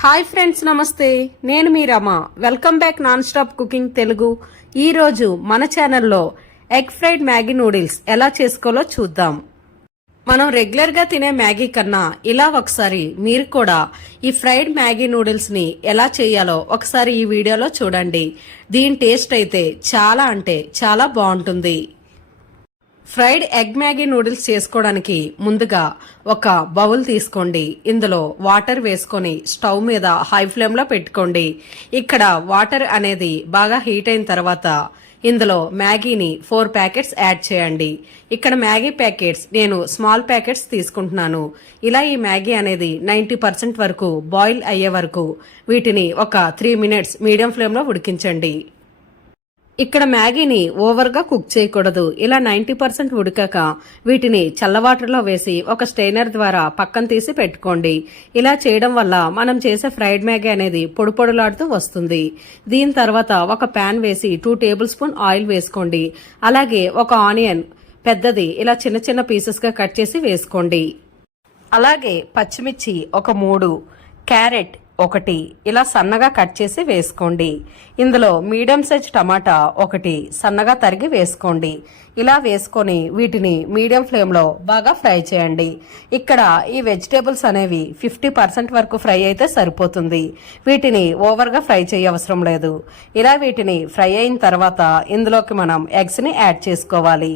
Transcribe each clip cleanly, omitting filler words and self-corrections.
Hi friends, namaste. నేను మీ Rama. Welcome back non stop cooking Telugu. ఈ రోజు మన ఛానల్లో ఎగ్ ఫ్రైడ్ మ్యాగీ నూడిల్స్ ఎలా చేసుకోవాలో చూద్దాం. మనం రెగ్యులర్ గా తినే మ్యాగీ కన్నా ఇలా ఒకసారి మీరు కూడా ఈ ఫ్రైడ్ మ్యాగీ నూడిల్స్ ని ఎలా చేయాలో ఒకసారి ఈ వీడియోలో చూడండి. దీని టేస్ట్ అయితే చాలా అంటే చాలా బాగుంటుంది. ఫ్రైడ్ ఎగ్ మ్యాగీ నూడిల్స్ చేసుకోవడానికి ముందుగా ఒక బౌల్ తీసుకోండి. ఇందులో వాటర్ వేసుకొని స్టవ్ మీద హై ఫ్లేమ్ లో పెట్టుకోండి. ఇక్కడ వాటర్ అనేది బాగా హీట్ అయిన తర్వాత ఇందులో మ్యాగీని 4 ప్యాకెట్స్ యాడ్ చేయండి. ఇక్కడ మ్యాగీ ప్యాకెట్స్ నేను స్మాల్ ప్యాకెట్స్ తీసుకుంటున్నాను. ఇలా ఈ మ్యాగీ అనేది 90% వరకు బాయిల్ అయ్యే వరకు వీటిని ఒక 3 మినిట్స్ మీడియం ఫ్లేమ్ లో ఉడికించండి. ఇక్కడ మ్యాగీని ఓవర్ గా కుక్ చేయకూడదు. ఇలా 90% ఉడికాక వీటిని చల్లవాటర్లో వేసి ఒక స్టెయినర్ ద్వారా పక్కన తీసి పెట్టుకోండి. ఇలా చేయడం వల్ల మనం చేసే ఫ్రైడ్ మ్యాగీ అనేది పొడి పొడిలాడుతూ వస్తుంది. దీని తర్వాత ఒక ప్యాన్ వేసి 2 టేబుల్ స్పూన్ ఆయిల్ వేసుకోండి. అలాగే ఒక ఆనియన్ పెద్దది ఇలా చిన్న చిన్న పీసెస్ గా కట్ చేసి వేసుకోండి. అలాగే పచ్చిమిర్చి ఒక 3, క్యారెట్ 1 ఇలా సన్నగా కట్ చేసి వేసుకోండి. ఇందులో మీడియం సైజ్ టమాటా 1 సన్నగా తరిగి వేసుకోండి. ఇలా వేసుకొని వీటిని మీడియం ఫ్లేమ్లో బాగా ఫ్రై చేయండి. ఇక్కడ ఈ వెజిటేబుల్స్ అనేవి 50% వరకు ఫ్రై అయితే సరిపోతుంది. వీటిని ఓవర్గా ఫ్రై చేయవసరం లేదు. ఇలా వీటిని ఫ్రై అయిన తర్వాత ఇందులోకి మనం ఎగ్స్ని యాడ్ చేసుకోవాలి.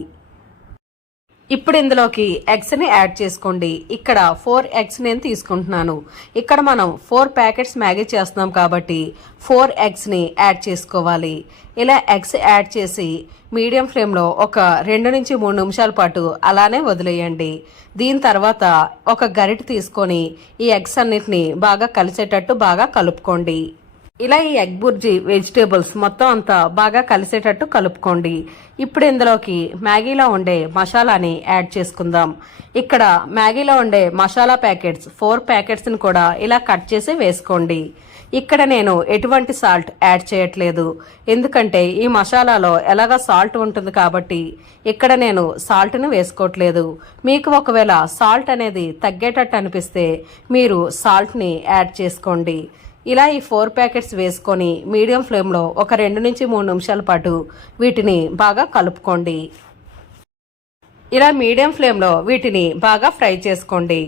ఇప్పుడు ఇందులోకి ఎగ్స్ ని యాడ్ చేసుకోండి. ఇక్కడ 4 ఎగ్స్ నేను తీసుకుంటున్నాను. ఇక్కడ మనం 4 ప్యాకెట్స్ మ్యాగీ చేస్తున్నాం కాబట్టి 4 ఎగ్స్ ని యాడ్ చేసుకోవాలి. ఇలా ఎగ్స్ యాడ్ చేసి మీడియం ఫ్లేమ్లో ఒక 2 నుంచి 3 నిమిషాల పాటు అలానే వదిలేయండి. దీని తర్వాత ఒక గరిటె తీసుకొని ఈ ఎగ్స్ అన్నిటిని బాగా కలిసేటట్టు బాగా కలుపుకోండి. ఇలా ఈ ఎగ్ బుర్జీ వెజిటేబుల్స్ మొత్తం అంతా బాగా కలిసేటట్టు కలుపుకోండి. ఇప్పుడు ఇందులోకి మ్యాగీలో ఉండే మసాలాని యాడ్ చేసుకుందాం. ఇక్కడ మ్యాగీలో ఉండే మసాలా ప్యాకెట్స్ 4 ప్యాకెట్స్ని కూడా ఇలా కట్ చేసి వేసుకోండి. ఇక్కడ నేను ఎటువంటి సాల్ట్ యాడ్ చేయట్లేదు, ఎందుకంటే ఈ మసాలాలో ఎలాగా సాల్ట్ ఉంటుంది కాబట్టి ఇక్కడ నేను సాల్ట్ని వేసుకోవట్లేదు. మీకు ఒకవేళ సాల్ట్ అనేది తగ్గేటట్టు అనిపిస్తే మీరు సాల్ట్ని యాడ్ చేసుకోండి. ఇలా ఈ 4 ప్యాకెట్స్ వేసుకొని మీడియం ఫ్లేమ్లో ఒక 2 నుంచి 3 నిమిషాల పాటు వీటిని బాగా కలుపుకోండి. ఇలా మీడియం ఫ్లేమ్లో వీటిని బాగా ఫ్రై చేసుకోండి.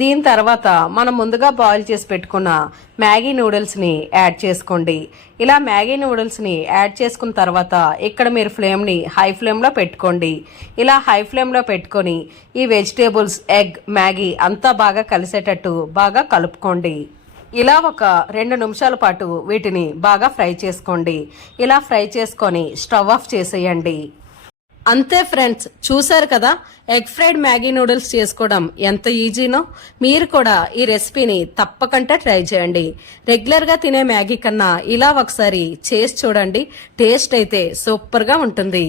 దీని తర్వాత మనం ముందుగా బాయిల్ చేసి పెట్టుకున్న మ్యాగీ నూడిల్స్ని యాడ్ చేసుకోండి. ఇలా మ్యాగీ నూడిల్స్ని యాడ్ చేసుకున్న తర్వాత ఇక్కడ మీరు ఫ్లేమ్ని హై ఫ్లేమ్లో పెట్టుకోండి. ఇలా హై ఫ్లేమ్లో పెట్టుకొని ఈ వెజిటేబుల్స్, ఎగ్, మ్యాగీ అంతా బాగా కలిసేటట్టు బాగా కలుపుకోండి. ఇలా ఒక 2 నిమిషాల పాటు వీటిని బాగా ఫ్రై చేసుకోండి. ఇలా ఫ్రై చేసుకొని స్టవ్ ఆఫ్ చేసేయండి. అంతే ఫ్రెండ్స్, చూసారు కదా ఎగ్ ఫ్రైడ్ మ్యాగీ నూడిల్స్ చేసుకోవడం ఎంత ఈజీనో. మీరు కూడా ఈ రెసిపీని తప్పకుండా ట్రై చేయండి. రెగ్యులర్ గా తినే మ్యాగీ కన్నా ఇలా ఒకసారి చేసి చూడండి. టేస్ట్ అయితే సూపర్ గా ఉంటుంది.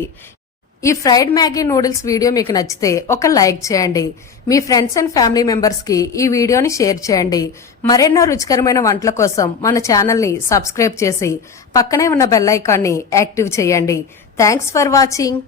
ఈ ఫ్రైడ్ మ్యాగీ నూడిల్స్ వీడియో మీకు నచ్చితే ఒక లైక్ చేయండి. మీ ఫ్రెండ్స్ అండ్ ఫ్యామిలీ మెంబర్స్ కి ఈ వీడియోని షేర్ చేయండి. మరెన్నో రుచికరమైన వంటల కోసం మన ఛానల్ ని సబ్స్క్రైబ్ చేసి పక్కనే ఉన్న బెల్ ఐకాన్ని యాక్టివ్ చేయండి. Thanks for watching.